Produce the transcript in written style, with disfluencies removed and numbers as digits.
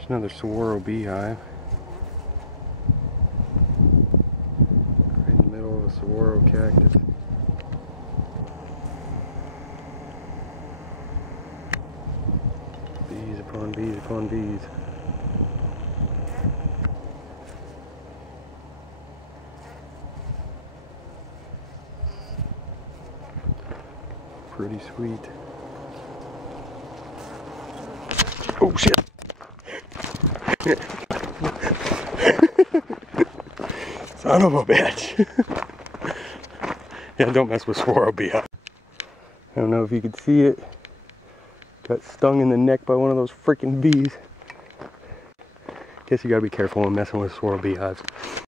There's another saguaro beehive. Right in the middle of a saguaro cactus. Bees upon bees upon bees. Pretty sweet. Oh shit! Son of a bitch! Yeah, don't mess with saguaro beehive. I don't know if you could see it. Got stung in the neck by one of those freaking bees. Guess you gotta be careful when messing with saguaro beehives.